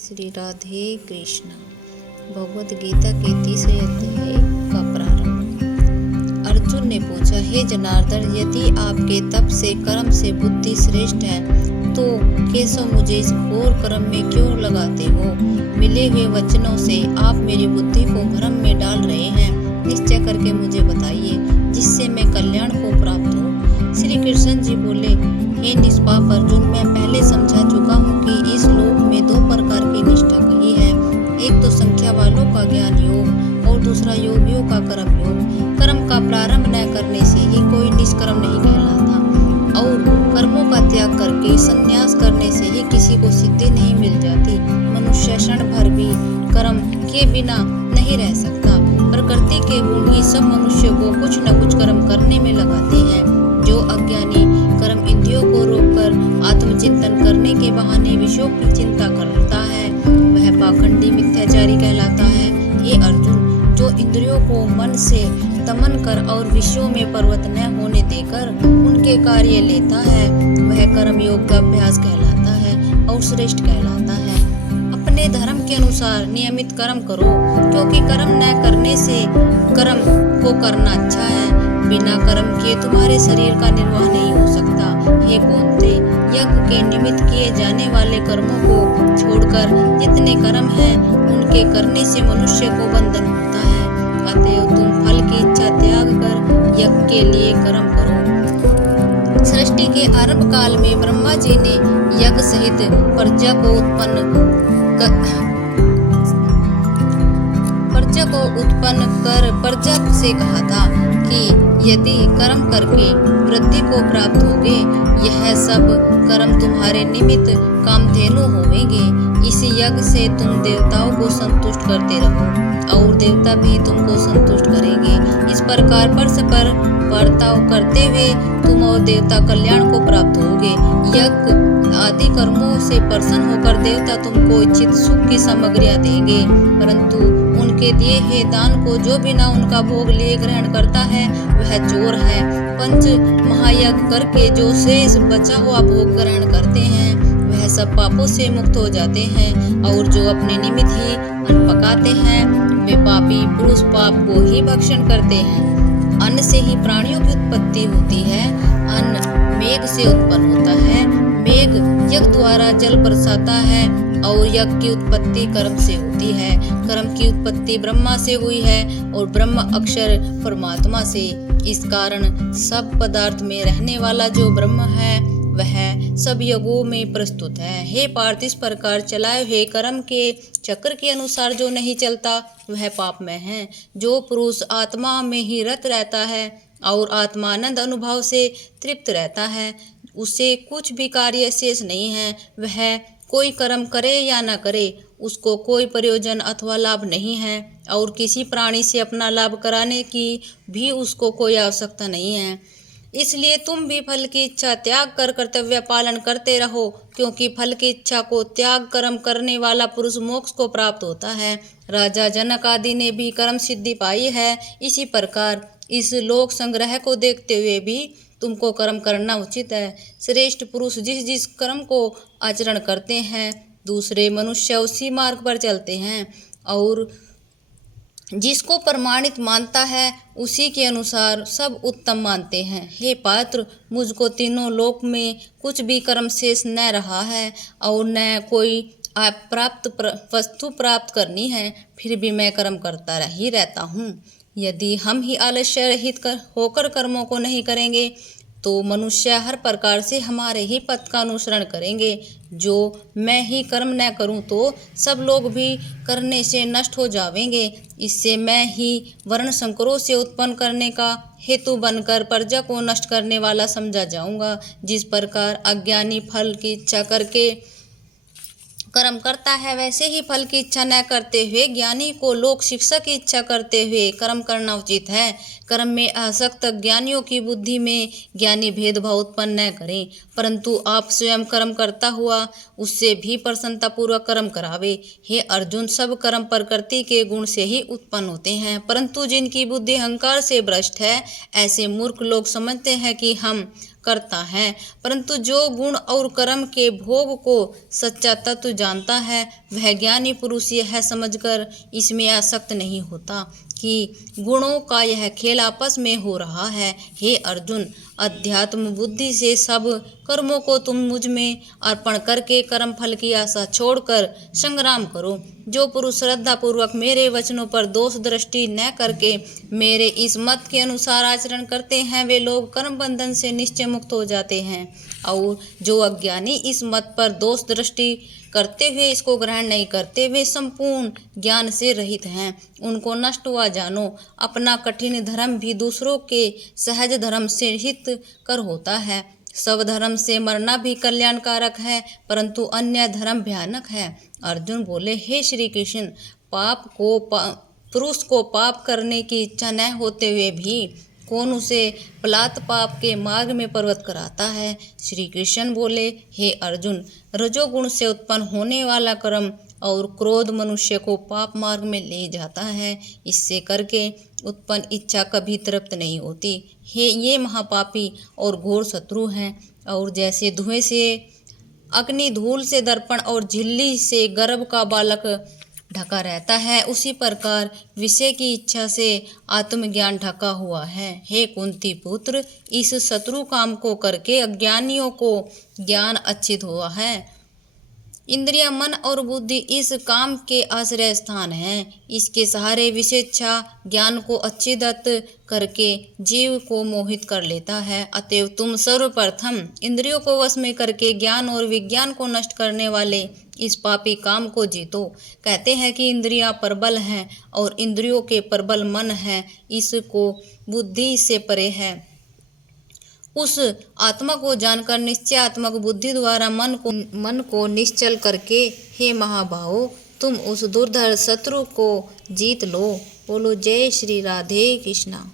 श्री राधे कृष्णा। भगवद गीता के 30वें अध्याय का प्रारंभ। अर्जुन ने पूछा, हे जनार्दन, यदि आपके तप से कर्म से बुद्धि श्रेष्ठ है तो केशव मुझे इस घोर कर्म में क्यों लगाते हो? मिले हुए वचनों से आप मेरी बुद्धि को भ्रम में डाल रहे हैं। निश्चय करके मुझे बताइए जिससे मैं कल्याण को प्राप्त हूँ। श्री कृष्ण जी बोले, हे निष्पाप अर्जुन, मैं पहले समझा चुका हूँ कि इस लोक में दो प्रकार की निष्ठा कही है। एक तो संख्या वालों का ज्ञान योग और दूसरा योगियों का कर्म योग। कर्म का प्रारंभ न करने से ही कोई निष्कर्म नहीं कहलाता और कर्मों का त्याग करके संन्यास करने से ही किसी को सिद्धि नहीं मिल जाती। मनुष्य क्षण भर भी कर्म के बिना नहीं रह सकता। प्रकृति के गुण ही सब मनुष्य को कुछ न कुछ कर्म करने में लगाते हैं। जो अज्ञानी कर्म इंद्रियों को रोककर आत्मचिंतन करने के बहाने विषयों की चिंता करता है वह पाखंडी मिथ्याचारी कहलाता है। हे अर्जुन, जो इंद्रियों को मन से दमन कर और विषयों में प्रवृत्त न होने देकर उनके कार्य लेता है वह कर्म योग का अभ्यास कहलाता है और श्रेष्ठ कहलाता है। अपने धर्म के अनुसार नियमित कर्म करो, क्योंकि कर्म न करने से कर्म को करना अच्छा है। बिना कर्म किए तुम्हारे शरीर का निर्वाह नहीं हो सकता। हे पोंते, यज्ञ के निमित्त किए जाने वाले कर्मों को छोड़कर जितने कर्म हैं उनके करने से मनुष्य को बंधन होता है। अतएव तुम फल की इच्छा त्याग कर यज्ञ के लिए कर्म करो। सृष्टि के आरंभ काल में ब्रह्मा जी ने यज्ञ सहित प्रजा को उत्पन्न कर प्रजा से कहा था कि यदि कर्म करके वृद्धि को प्राप्त होगे, यह सब कर्म तुम्हारे निमित्त कामधेनु होवेंगे। इस यज्ञ से तुम देवताओं को संतुष्ट करते रहो और देवता भी तुमको संतुष्ट करेंगे। इस प्रकार परस्पर बर्ताव करते हुए तुम और देवता कल्याण को प्राप्त होगे। यज्ञ आदि कर्मों से प्रसन्न होकर देवता तुमको इच्छित सुख की सामग्रियां देंगे, परंतु उनके दिए हुए दान को जो बिना उनका भोग लिए ग्रहण करता है वह चोर है। पंच महायज्ञ करके जो शेष बचा हुआ भोग ग्रहण करते हैं वह सब पापों से मुक्त हो जाते हैं और जो अपने निमित्त ही अन्न पकाते हैं वे पापी पुरुष पाप को ही भक्षण करते हैं। अन्न से ही प्राणियों की उत्पत्ति होती है। अन्न मेघ से उत्पन्न होता है। मेघ यज्ञ द्वारा जल बरसाता है और यज्ञ की उत्पत्ति कर्म से होती है। कर्म की उत्पत्ति ब्रह्मा से हुई है और ब्रह्म अक्षर परमात्मा से। इस कारण सब पदार्थ में रहने वाला जो ब्रह्म है वह सब युगों में प्रस्तुत है। हे पार्थ, इस प्रकार चलाए हुए कर्म के चक्र के अनुसार जो नहीं चलता वह पापमय है। जो पुरुष आत्मा में ही रत रहता है और आत्मानंद अनुभव से तृप्त रहता है उसे कुछ भी कार्य शेष नहीं है। वह कोई कर्म करे या न करे उसको कोई प्रयोजन अथवा लाभ नहीं है और किसी प्राणी से अपना लाभ कराने की भी उसको कोई आवश्यकता नहीं है। इसलिए तुम भी फल की इच्छा त्याग कर कर्तव्य पालन करते रहो, क्योंकि फल की इच्छा को त्याग कर्म करने वाला पुरुष मोक्ष को प्राप्त होता है। राजा जनक आदि ने भी कर्म सिद्धि पाई है। इसी प्रकार इस लोक संग्रह को देखते हुए भी तुमको कर्म करना उचित है। श्रेष्ठ पुरुष जिस जिस कर्म को आचरण करते हैं दूसरे मनुष्य उसी मार्ग पर चलते हैं और जिसको प्रमाणित मानता है उसी के अनुसार सब उत्तम मानते हैं। हे पात्र, मुझको तीनों लोक में कुछ भी कर्म शेष न रहा है और न कोई प्राप्त वस्तु प्राप्त करनी है, फिर भी मैं कर्म करता ही रहता हूँ। यदि हम ही आलस्य रहित होकर कर्मों को नहीं करेंगे तो मनुष्य हर प्रकार से हमारे ही पथ का अनुसरण करेंगे। जो मैं ही कर्म न करूं तो सब लोग भी करने से नष्ट हो जावेंगे। इससे मैं ही वर्ण संकरों से उत्पन्न करने का हेतु बनकर प्रजा को नष्ट करने वाला समझा जाऊंगा। जिस प्रकार अज्ञानी फल की इच्छा करके कर्म करता है वैसे ही फल की इच्छा न करते हुए ज्ञानी को लोक शिक्षा की इच्छा करते हुए कर्म करना उचित है। कर्म में आसक्त ज्ञानियों की बुद्धि में ज्ञानी भेदभाव उत्पन्न न करें, परंतु आप स्वयं कर्म करता हुआ उससे भी प्रसन्नता पूर्वक कर्म करावे। हे अर्जुन, सब कर्म प्रकृति के गुण से ही उत्पन्न होते हैं, परंतु जिनकी बुद्धि अहंकार से भ्रष्ट है ऐसे मूर्ख लोग समझते हैं कि हम करता है, परंतु जो गुण और कर्म के भोग को सच्चा तत्व जानता है वह ज्ञानी पुरुष यह समझकर इसमें आसक्त नहीं होता कि गुणों का यह खेल आपस में हो रहा है। हे अर्जुन, अध्यात्म बुद्धि से सब कर्मों को तुम मुझ में अर्पण करके कर्म फल की आशा छोड़कर संग्राम करो। जो पुरुष श्रद्धा पूर्वक मेरे वचनों पर दोष दृष्टि न करके मेरे इस मत के अनुसार आचरण करते हैं वे लोग कर्म बंधन से निश्चय मुक्त हो जाते हैं, और जो अज्ञानी इस मत पर दोष दृष्टि करते हुए इसको ग्रहण नहीं करते वे संपूर्ण ज्ञान से रहित हैं। उनको नष्ट हुआ जानो। अपना कठिन धर्म भी दूसरों के सहज धर्म से हित कर होता है। सब धर्म से मरना भी कल्याणकारक है, परंतु अन्य धर्म भयानक है। अर्जुन बोले, हे श्री कृष्ण, पुरुष को पाप करने की इच्छा न होते हुए भी कौन उसे पलात पाप के मार्ग में प्रवृत्त कराता है। श्री कृष्ण बोले, हे अर्जुन, रजोगुण से उत्पन्न होने वाला कर्म और क्रोध मनुष्य को पाप मार्ग में ले जाता है। इससे करके उत्पन्न इच्छा कभी तृप्त नहीं होती। ये महापापी और घोर शत्रु हैं, और जैसे धुएं से अग्नि, धूल से दर्पण और झिल्ली से गर्भ का बालक ढका रहता है, उसी प्रकार विषय की इच्छा से आत्मज्ञान ढका हुआ है। हे कुंती पुत्र, इस शत्रु काम को करके अज्ञानियों को ज्ञान अच्छित हुआ है। इंद्रिया, मन और बुद्धि इस काम के आश्रय स्थान हैं। इसके सहारे विषेच्छा ज्ञान को अच्छिदत करके जीव को मोहित कर लेता है। अतएव तुम सर्वप्रथम इंद्रियों को वश में करके ज्ञान और विज्ञान को नष्ट करने वाले इस पापी काम को जीतो। कहते हैं कि इंद्रियां प्रबल हैं और इंद्रियों के प्रबल मन है, इसको बुद्धि से परे है। उस आत्मा को जानकर निश्चयात्मक बुद्धि द्वारा मन को निश्चल करके हे महाबाहो, तुम उस दुर्धर शत्रु को जीत लो। बोलो जय श्री राधे कृष्णा।